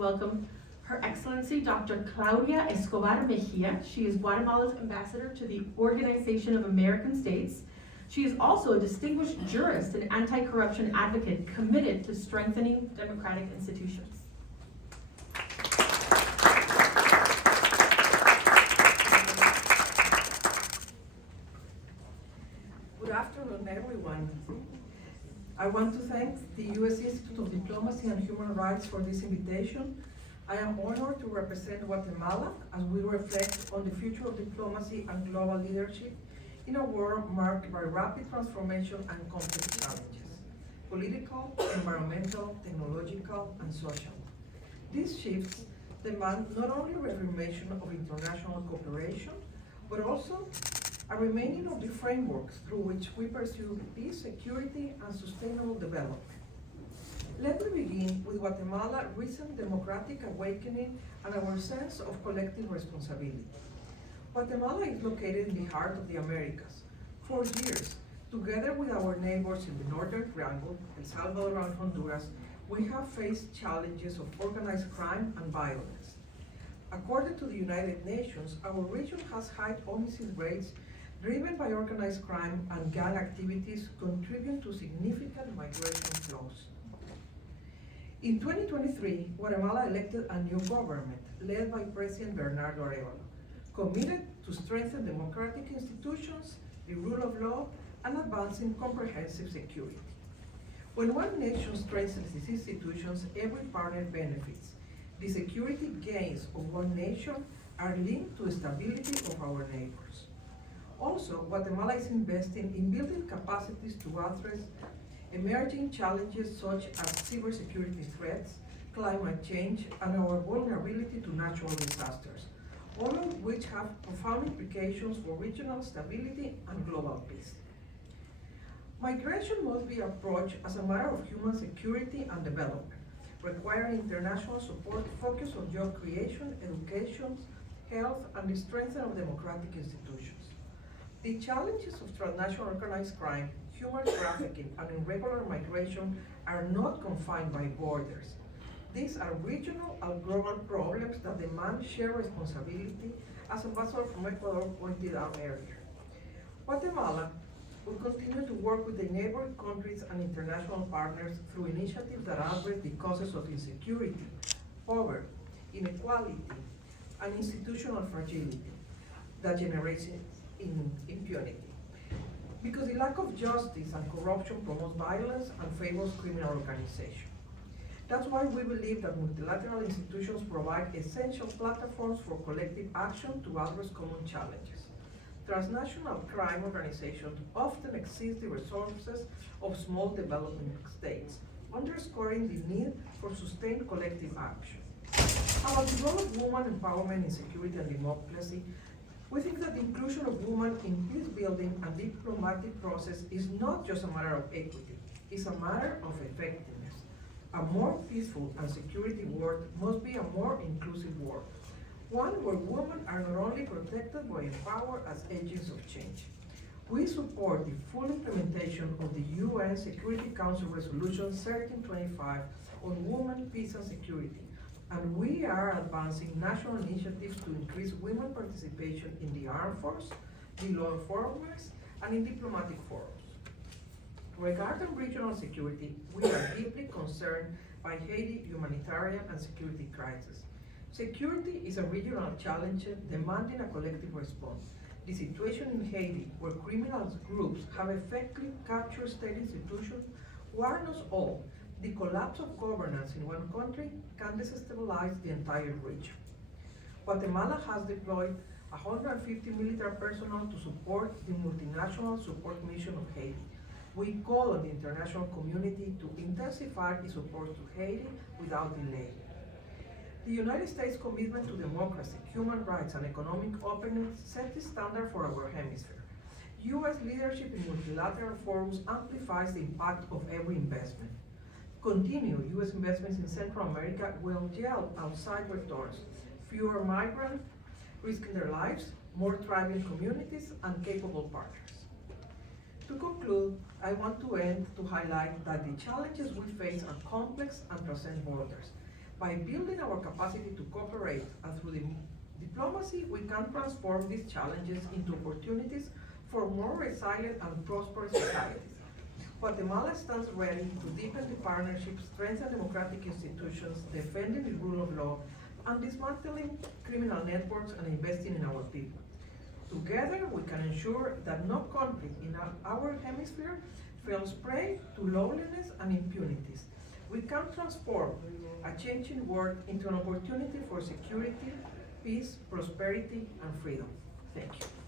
welcome Her Excellency Dr. Claudia Escobar Mejia. She is Guatemala's ambassador to the Organization of American States. She is also a distinguished jurist and anti-corruption advocate committed to strengthening democratic institutions. Good afternoon, everyone. I want to thank the U.S. Institute of Diplomacy and Human Rights for this invitation. I am honored to represent Guatemala as we reflect on the future of diplomacy and global leadership in a world marked by rapid transformation and complex challenges: political, environmental, technological, and social. These shifts demand not only reaffirmation of international cooperation, but also a remaining of the frameworks through which we pursue peace, security, and sustainable development. Let me begin with Guatemala's recent democratic awakening and our sense of collective responsibility. Guatemala is located in the heart of the Americas. For years, together with our neighbors in the Northern Triangle, El Salvador and Honduras, we have faced challenges of organized crime and violence. According to the United Nations, our region has high homicide rates driven by organized crime and gang activities, contributing to significant migration flows. In 2023, Guatemala elected a new government led by President Bernardo Arevalo, committed to strengthen democratic institutions, the rule of law, and advancing comprehensive security. When one nation strengthens its institutions, every partner benefits. The security gains of one nation are linked to the stability of our neighbors. Also, Guatemala is investing in building capacities to address emerging challenges such as cybersecurity threats, climate change, and our vulnerability to natural disasters, all of which have profound implications for regional stability and global peace. Migration must be approached as a matter of human security and development, requiring international support focused on job creation, education, health, and the strengthening of democratic institutions. The challenges of transnational organized crime, human trafficking, and irregular migration are not confined by borders. These are regional and global problems that demand shared responsibility, as Ambassador from Ecuador pointed out earlier. Guatemala will continue to work with the neighboring countries and international partners through initiatives that address the causes of insecurity, poverty, inequality, and institutional fragility that generates impunity. Because the lack of justice and corruption promotes violence and favors criminal organization. That's why we believe that multilateral institutions provide essential platforms for collective action to address common challenges. Transnational crime organizations often exceed the resources of small developing states, underscoring the need for sustained collective action. About the role of women empowerment in security and democracy, we think that the inclusion of women in peace building and diplomatic process is not just a matter of equity, it's a matter of effectiveness. A more peaceful and security world must be a more inclusive world, one where women are not only protected but empowered as agents of change. We support the full implementation of the UN Security Council Resolution 1325 on women, peace, and security, and we are advancing national initiatives to increase women participation in the armed force, the law enforcement, and in diplomatic forums. Regarding regional security, we are deeply concerned by Haiti's humanitarian and security crisis. Security is a regional challenge demanding a collective response. The situation in Haiti, where criminal groups have effectively captured state institutions, warns us all. The collapse of governance in one country can destabilize the entire region. Guatemala has deployed 150 military personnel to support the multinational support mission of Haiti. We call on the international community to intensify the support to Haiti without delay. The United States' commitment to democracy, human rights, and economic openness set the standard for our hemisphere. U.S. leadership in multilateral forums amplifies the impact of every investment. Continued U.S. investments in Central America will yield outside returns, fewer migrants risking their lives, more thriving communities, and capable partners. To conclude, I want to highlight that the challenges we face are complex and transcend borders. By building our capacity to cooperate and through diplomacy, we can transform these challenges into opportunities for more resilient and prosperous societies. Guatemala stands ready to deepen the partnership, strengthen democratic institutions, defending the rule of law, and dismantling criminal networks and investing in our people. Together, we can ensure that no country in our hemisphere falls prey to lawlessness and impunities. We can transform a changing world into an opportunity for security, peace, prosperity, and freedom. Thank you.